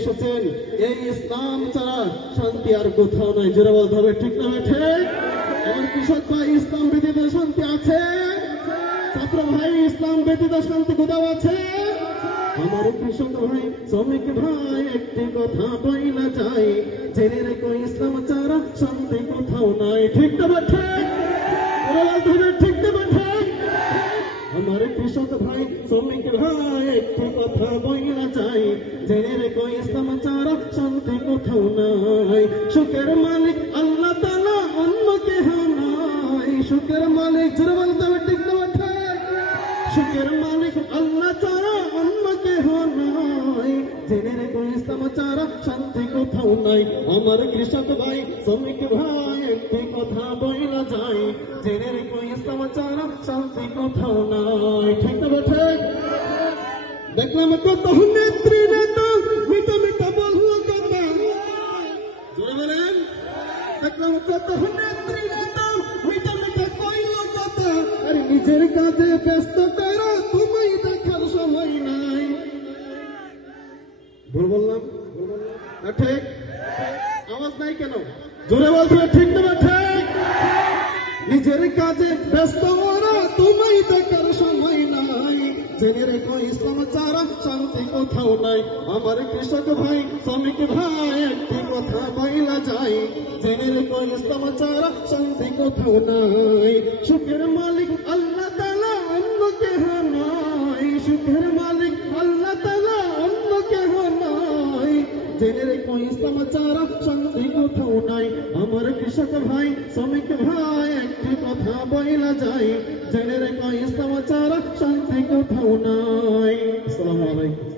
এসেছেন, এই ইসলাম ছাড়া শান্তি আর কোথাও নাই। জোরে বলতে হবে, ঠিক না ঠিক? আমার কৃষক ভাই, ইসলাম ব্যতীত শান্তি আছে? ছাত্র ভাই, ইসলাম ব্যতীত শান্তি কোথাও আছে? আমার কৃষক ভাই, শ্রমিক ভাই, একটি কথা বইলা যায়, জেনে রেখো ইসলাম ছাড়া শান্তি কোথাও নাই। ঠিক না ঠিক? ঠিক না ঠিক? আমার কৃষক ভাই, শ্রমিক ভাই, একটি কথা বইলা যায়, জেনে রেখো ইসলাম ছাড়া শান্তি কোথাও নাই। সুখের মালিক আল্লাহ তাআলা, অন্য কেহ নাই। সুখের মালিক, জোরে বলতে হবে, ঠিক না ঠিক? সুখের মালিক আল্লাহ ছাড়া অন্য কেহ নাই। জেনে রেখো ইসলাম ছাড়া শান্তি কোথাও নাই। আমার কৃষক ভাই, শ্রমিক ভাই, একটি কথা বইলা যায়, জেনে রেখো ইসলাম ছাড়া শান্তি কোথাও নাই। ঠিক না ঠিক? দেখলাম কত নেত্রী নেতা মিটা মিটা বললো কথা। জোরে বলেন। দেখলাম কত নেত্রী নেতা মিটা মিটা কইলো কথা, আর নিজের কাজে ব্যস্ত তারা, তুমি দেখার সময় নাই। ভুল বললাম না ঠিক? আওয়াজ নাই কেন? জোরে বলতে হবে, ঠিক না ঠিক? নিজের কাজে ব্যস্ত ওরা, তুমি দেখার সময় নাই। জেনে রেখো ইসলাম ছাড়া শান্তি কোথাও নাই। আমার কৃষক ভাই, শ্রমিক ভাই, একটি কথা বইলা যায়, জেনে রেখো ইসলাম ছাড়া শান্তি কোথাও নাই। সুখের মালিক আল্লাহ তাআলা, অন্য কেহ নাই। সুখের মালিক আল্লাহ তাআলা, অন্য কেহ নাই। জেনে রেখো ইসলাম ছাড়া শান্তি কোথাও নাই। আমার কৃষক ভাই, শ্রমিক ভাই, একটি কথা বইলা যায়, জেনে রেখো ইসলাম ছাড়া শান্তি কোথাও নাই। আসসালামু আলাইকুম।